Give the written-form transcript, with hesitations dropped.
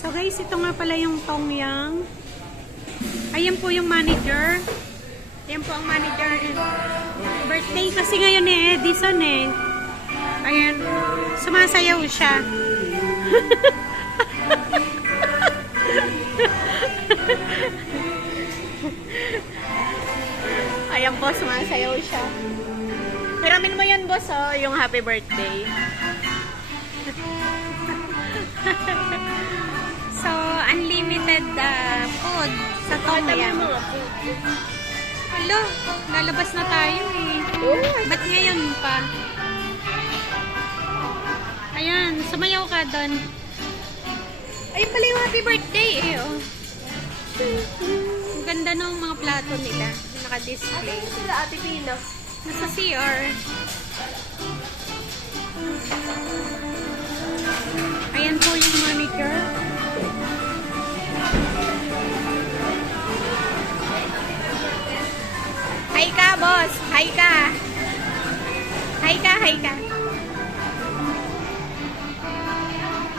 So guys, ito nga pala yung Tongyang. Ayan po yung manager. Ayan po ang manager. Birthday kasi ngayon ni Edison eh. Ayan. Sumasayaw siya. Ayan po, sumasayaw siya. Piramin mo yun, boss, oh, yung happy birthday. So, unlimited food sa Tongyang. Hello, lalabas na tayo eh. Ba't ngayon pa? Ayan, sumayaw ka doon. Ayun pala yung happy birthday eh, oh. Ang ganda ng mga plato nila. Naka-display. Ano sila, Ate Pina? Nasa CR. Ayan po yung manager. Hi ka, boss. Hi ka. Hi ka, hi ka.